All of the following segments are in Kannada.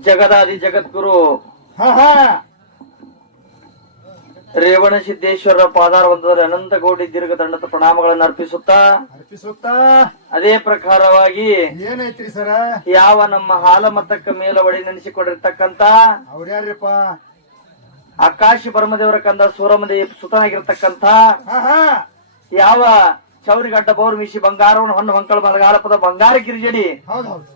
ಜಗದಾದಿ ಜಗದ್ಗುರು ಹಾ ಹಾ ರೇವಣ ಸಿದ್ದೇಶ್ವರ ಪಾದಾರವಂದದಲ್ಲಿ ಅನಂತ ಕೋಟಿ ದೀರ್ಘ ದಂಡದ ಪ್ರಣಾಮಗಳನ್ನು ಅರ್ಪಿಸುತ್ತಾ ಅರ್ಪಿಸುತ್ತಾ ಅದೇ ಪ್ರಕಾರವಾಗಿ ಏನೈತ್ರಿ ಸರ ಯಾವ ನಮ್ಮ ಹಾಲಮತಕ್ಕ ಮೇಲವಡಿ ನೆನೆಸಿಕೊಂಡಿರ್ತಕ್ಕಂತ ಅವ್ರ್ಯಾರ್ರಿಪ್ಪ ಆಕಾಶಿ ಬ್ರಹ್ಮದೇವರ ಕಂದ ಸೂರಮದಿ ಸುತನಾಗಿರ್ತಕ್ಕಂತ ಹಾ ಹಾ ಯಾವ ಚೌರಿಗಡ್ಡ ಬೋರ್ಮಿಶಿ ಬಂಗಾರವನ ಹೊನ್ನ ಹೊಂಕಳ ಮಲಗಾಳಪದ ಬಂಗಾರ ಗಿರಿಜಡಿ ಹೌದ್ ಹೌದು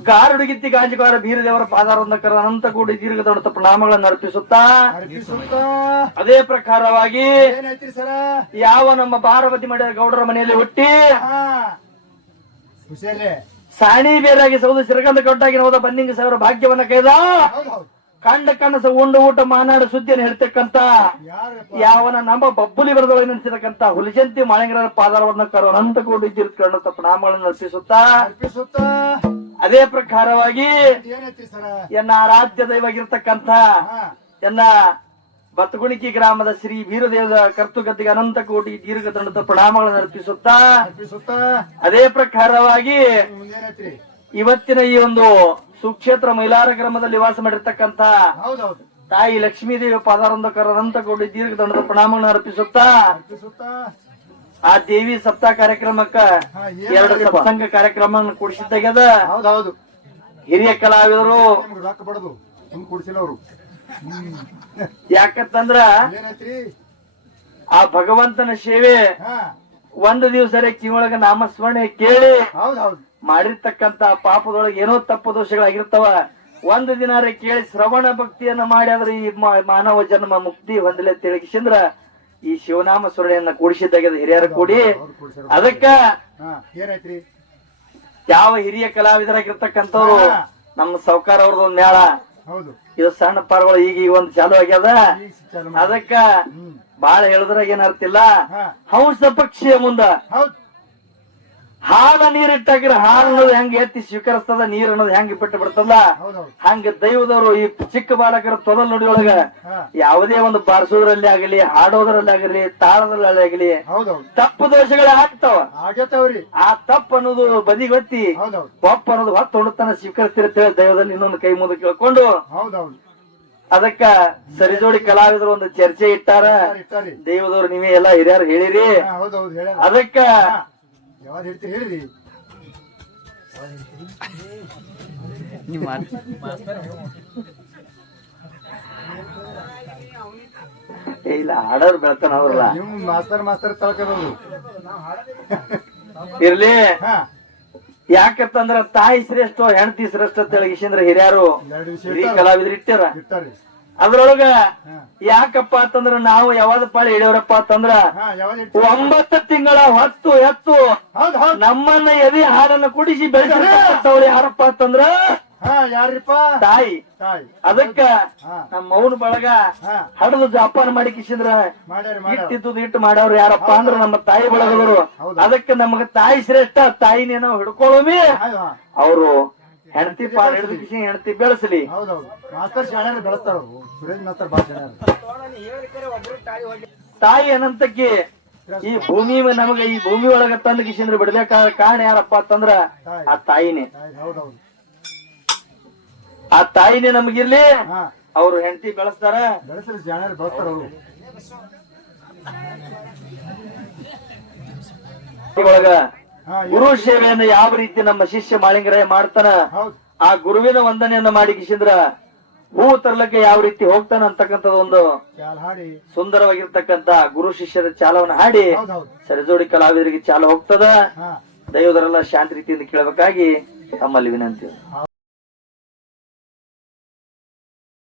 ಗಾರುಡುಗಿತ್ತಿ ಗಾಂಜಿಗಾರ ಬೀರದೇವರ ಪಾದಾರವಂದಕರ ಅನಂತ ಕೋಟಿ ದೀರ್ಘ ದಂಡದ ಪ್ರಣಾಮಗಳನ್ನು ಅರ್ಪಿಸುತ್ತಾ ಅರ್ಪಿಸುತ್ತಾ ಅದೇ ಪ್ರಕಾರವಾಗಿ ಏನೈತ್ರಿ ಸರ ಯಾವ ನಮ್ಮ ಪಾರ್ವತಿ ಮಠದ ಗೌಡರ ಮನೆಯಲ್ಲಿ ಹುಟ್ಟಿ ಹಾ ಖುಷಿಯಲ್ಲೇ ಸಾಣಿ ಬೇರಾಗಿ ಸೌದ ಸಿರಗಂಧ ಕೊಟ್ಟಾಗಿ ಹೋದ ಬನ್ನಿಂಗ ಸಾವಿರ ಭಾಗ್ಯವನ್ನ ಕೈದ ಹೌದ್ ಹೌದು ಕಂಡ ಕನಸ ಉಂಡು ಊಟ ಮಾನಾಡ ಸುದ್ದಿಯನ್ನು ಹೇಳ್ತಕ್ಕಂತ ಯಾರಪ್ಪ ಯಾವನ ನಮ್ಮ ಬಬ್ಬುಲಿ ಬರದೊಳಗೆ ನೆನೆಸಿರ್ತಕ್ಕಂತ ಹುಲಿಜಂತಿ ಮಾಳಿಂಗರ ಪಾದಾರವಂದಕರ ಅನಂತ ಕೋಟಿ ದೀರ್ಘ ಪ್ರಣಾಮಗಳನ್ನು ಅರ್ಪಿಸುತ್ತಾ ಅರ್ಪಿಸುತ್ತಾ ಅದೇ ಪ್ರಕಾರವಾಗಿ ಏನೈತ್ರಿ ಸರ ಎನ್ನ ಆರಾಧ್ಯ ದೈವಾಗಿರ್ತಕ್ಕಂತ ಹಾ ಎನ್ನ ಬತ್ತಗುಣಿಕಿ ಗ್ರಾಮದ ಶ್ರೀ ವೀರದೇವರ ಕರ್ತುಗದ್ದಿಗೆ ಅನಂತ ಕೋಟಿ ದೀರ್ಘ ದಂಡದ ಪ್ರಣಾಮಗಳನ್ನು ಅರ್ಪಿಸುತ್ತಾ ಅರ್ಪಿಸುತ್ತಾ ಅದೇ ಪ್ರಕಾರವಾಗಿ ಏನೈತ್ರಿ ಇವತ್ತಿನ ಈ ಒಂದು ಸುಕ್ಷೇತ್ರ ಮೈಲಾರ ಗ್ರಾಮದಲ್ಲಿ ವಾಸ ಮಾಡಿರ್ತಕ್ಕಂತ ಹೌದ್ ಹೌದು ತಾಯಿ ಲಕ್ಷ್ಮೀದೇವಿ ಪಾದಾರಂಧಕರ ಅನಂತ ಕೋಟಿ ದೀರ್ಘ ದಂಡದ ಪ್ರಣಾಮಗಳನ್ನು ಅರ್ಪಿಸುತ್ತಾ ಅರ್ಪಿಸುತ್ತಾ ಆ ದೇವಿ ಸಪ್ತಾಹ ಕಾರ್ಯಕ್ರಮಕ್ಕ ಹಾ, 2 ಸತ್ಸಂಗ ಕಾರ್ಯಕ್ರಮವನ್ನು ಕೂಡಿಸಿದ್ದಾಗ್ಯದ ಹೌದ್ ಹೌದು ಹಿರಿಯ ಕಲಾವಿದರು ನಿಮ್ಗೆ ರೊಕ್ಕ ಬಡದು ಸುಮ್ ಕುಡ್ಸಿಲ್ಲ ಅವ್ರು ಯಾಕಂತಂದ್ರ ಏನೈತ್ರಿ ಆ ಭಗವಂತನ ಸೇವೆ ಹಾ ಒಂದು ದಿವಸ ಕಿವೊಳಗ ನಾಮಸ್ಮರಣೆ ಕೇಳಿ ಹೌದ್ ಹೌದು ಮಾಡಿರ್ತಕ್ಕಂತ ಪಾಪದೊಳಗೆ ಏನೋ ತಪ್ಪು ದೋಷಗಳಾಗಿರ್ತಾವ ಒಂದು ದಿನ ಕೇಳಿ ಶ್ರವಣ ಭಕ್ತಿಯನ್ನ ಮಾಡಿ ಆದ್ರೆ ಈ ಮಾನವ ಜನ್ಮ ಮುಕ್ತಿ ಹೊಂದಲೆ ತಿಳಿಸಿಂದ್ರ ಈ ಶಿವನಾಮ ಸ್ಮರಣೆಯನ್ನ ಕೂಡಿಸಿದ್ದಾಗ್ಯದ ಹಿರಿಯರು ಕೂಡಿ ಅದಕ್ಕ ಹಾ ಏನೈತ್ರಿ ಯಾವ ಹಿರಿಯ ಕಲಾವಿದರಾಗಿರ್ತಕ್ಕಂಥವ್ರು ನಮ್ಮ ಸೌಕಾರ ಅವ್ರದ್ದು ಒಂದ್ ಮೇಳ ಹೌದು ಇದು ಸಣ್ಣ ಪಾರ್ಗಳು ಈಗ ಒಂದು ಚಾಲು ಆಗ್ಯದ ಈಗ ಚಾಲು ಮಾಡಿ. ಅದಕ್ಕ ಹ್ಮ್ ಬಾಳ ಹೇಳಿದ್ರಾಗ ಏನ್ ಅರ್ಥ ಇಲ್ಲ ಹಾ ಹಂಸ ಪಕ್ಷಿಯ ಮುಂದ ಹೌದ್ ಹಾಲ ನೀರಿಟ್ಟಾಗಿರ ಹಾಲು ಅನ್ನೋದು ಹೆಂಗ್ ಎತ್ತಿ ಸ್ವೀಕರಿಸ್ತದ ನೀರ್ ಅನ್ನೋದು ಹೆಂಗ್ ಬಿಟ್ಟು ಬಿಡ್ತದ ಹೌದ್ ಹೌದು ಹಂಗ ದೈವದವರು ಈ ಚಿಕ್ಕ ಬಾಲಕರ ತೊದಲ್ ನುಡಿಯೊಳಗ ಹಾ ಯಾವುದೇ ಒಂದು ಬಾರಿಸೋದ್ರಲ್ಲಿ ಆಗಲಿ ಹಾಡೋದ್ರಲ್ಲಿ ಆಗಲಿ ತಾಳದಲ್ಲಿ ಆಗಲಿ ಹೌದ್ ಹೌದು ತಪ್ಪು ದೋಷಗಳು ಆಗ್ತಾವ ಆಗತ್ತವ್ರಿ ಆ ತಪ್ಪು ಅನ್ನೋದು ಬದಿಗೊತ್ತಿ ಹೌದ್ ಹೌದು ಪಪ್ಪ ಅನ್ನೋದು ಹೊತ್ತು ಹೊಣತನ ಸ್ವೀಕರಿಸ್ತಿರ್ತೇವೆ ದೈವದಲ್ಲಿ ಇನ್ನೊಂದು ಕೈ ಮುಂದೆ ಕೇಳ್ಕೊಂಡು ಹೌದ್ ಹೌದು ಅದಕ್ಕ ಸರಿಜೋಡಿ ಕಲಾವಿದರು ಒಂದು ಚರ್ಚೆ ಇಟ್ಟಾರ ಇಟ್ಟಾರಿ ದೈವದವ್ರು ನೀವೇ ಎಲ್ಲಾ ಹಿರಿಯರು ಹೇಳಿರಿ ಹೌದ್ ಹೌದು ಹೇಳ ಅದಕ್ಕ ಯಾವಾಗ ಹೇಳ್ತೀರಿ ಹೇಳ್ರಿ ಇಲ್ಲ ಹಾಡೋರು ಬೆಳ್ತಾನ ಅವ್ರಲ್ಲ ನಿಮ್ ಮಾಸ್ತರ್ ತಳ್ಕದವ್ರು ಇರ್ಲಿ ಹಾ ಯಾಕಂತಂದ್ರ ತಾಯಿ ಶ್ರೇಷ್ಠ ಹೆಂಡತಿ ಶ್ರೇಷ್ಠ ಅಂತ ಹೇಳಿ ಇಶಂದ್ರ ಹಿರಿಯರು ಎರಡು ವಿಷಯ ಹಿರಿಯ ಕಲಾವಿದ್ರು ಇಟ್ಟಾರ ಇಟ್ಟಾರಿ ಅದ್ರೊಳಗ ಹಾ ಯಾಕಪ್ಪ ಅಂತಂದ್ರ ನಾವು ಯಾವ್ದ ಪಾಳಿ ಹಿಡಿಯೋರಪ್ಪ ಅಂತಂದ್ರ ಹಾ ಯಾವಾಗ 9 ತಿಂಗಳ ಹೊತ್ತು ಎತ್ತು ಹೌದ್ ಹೌದ್ ನಮ್ಮನ್ನ ಎದೆ ಹಾಲನ್ನ ಕುಡಿಸಿ ಬೆಳೆಸಿರ್ತಕ್ಕಂಥವ್ರು ಯಾರಪ್ಪ ಅಂತಂದ್ರ ಹಾ ಯಾರಿಪ್ಪ ತಾಯಿ ತಾಯಿ ಅದಕ್ಕ ಹಾ ನಮ್ಮ ಮೌನ ಬಳಗ ಹಾ ಹಡದು ಜಪಾನ ಮಾಡಿ ಕಿಸಿದ್ರ ಮಾಡ್ಯಾರಿ ಇಟ್ಟಿದ್ದು ಇಟ್ಟು ಮಾಡೋರು ಯಾರಪ್ಪ ಅಂದ್ರ ನಮ್ಮ ತಾಯಿ ಬಳಗದವರು ಹೌದು. ಅದಕ್ಕೆ ನಮಗ ತಾಯಿ ಶ್ರೇಷ್ಠ ತಾಯಿನೇ ನಾವು ಹಿಡ್ಕೊಳ್ಳೋಮಿ ಆಯ್ತು ಹಾ ಅವರು ಹೆಂಡತಿ ಪಾಲ್ ಹಿಡಿದು ಕಿಸಿ ಹೆಂಡತಿ ಬೆಳೆಸಲಿ ಹೌದೌದು ಮಾಸ್ತರ್ ಶಾಣ್ಯಾರ ಬೆಳೆಸ್ತಾರ ಅವ್ರು ಸುರೇಶ್ ಮಾಸ್ತರ್ ಬಾಳ ಶಾಣ್ಯಾರ ತಾಯಿ ಅನಂತಕ್ಕೆ ಈ ಭೂಮಿ ನಮಗ ಈ ಭೂಮಿ ಒಳಗ ತಂದ ಕಿಸಿಂದ್ರ ಬಿಡ್ಬೇಕಾದ ಕಾರಣ ಯಾರಪ್ಪ ಅಂತಂದ್ರ ಆ ತಾಯಿನೇ ಹೌದೌದು ಆ ತಾಯಿನೇ ನಮಗಿರ್ಲಿ ಹಾ ಅವ್ರು ಹೆಂಡತಿ ಬೆಳೆಸ್ತಾರ ಬೆಳೆಸಲಿ ಶಾಣ್ಯಾರ ಬೆಳೆಸ್ತಾರ ಅವರು ಒಳಗ ಹಾ ಗುರು ಸೇವೆಯನ್ನು ಯಾವ ರೀತಿ ನಮ್ಮ ಶಿಷ್ಯ ಮಾಳಿಂಗರಾಯ ಮಾಡ್ತಾನ ಹೌದ್ ಆ ಗುರುವಿನ ವಂದನೆಯನ್ನ ಮಾಡಿ ಕಿಸಿಂದ್ರ ಹೂ ತರ್ಲಕ್ಕೆ ಯಾವ ರೀತಿ ಹೋಗ್ತಾನ ಅಂತಕ್ಕಂಥದ್ದು ಒಂದು ಚಾಲ್ ಹಾಡಿ ಸುಂದರವಾಗಿರ್ತಕ್ಕಂತ ಗುರು ಶಿಷ್ಯರ ಚಾಲವನ್ನು ಹಾಡಿ ಹೌದೌದು ಸರಿಜೋಡಿ ಕಲಾವಿದರಿಗೆ ಚಾಲ ಹೋಗ್ತದ ಹಾ ದೈವದರೆಲ್ಲ ಶಾಂತಿ ರೀತಿಯಿಂದ ಕೇಳಬೇಕಾಗಿ ತಮ್ಮಲ್ಲಿ ವಿನಂತಿ.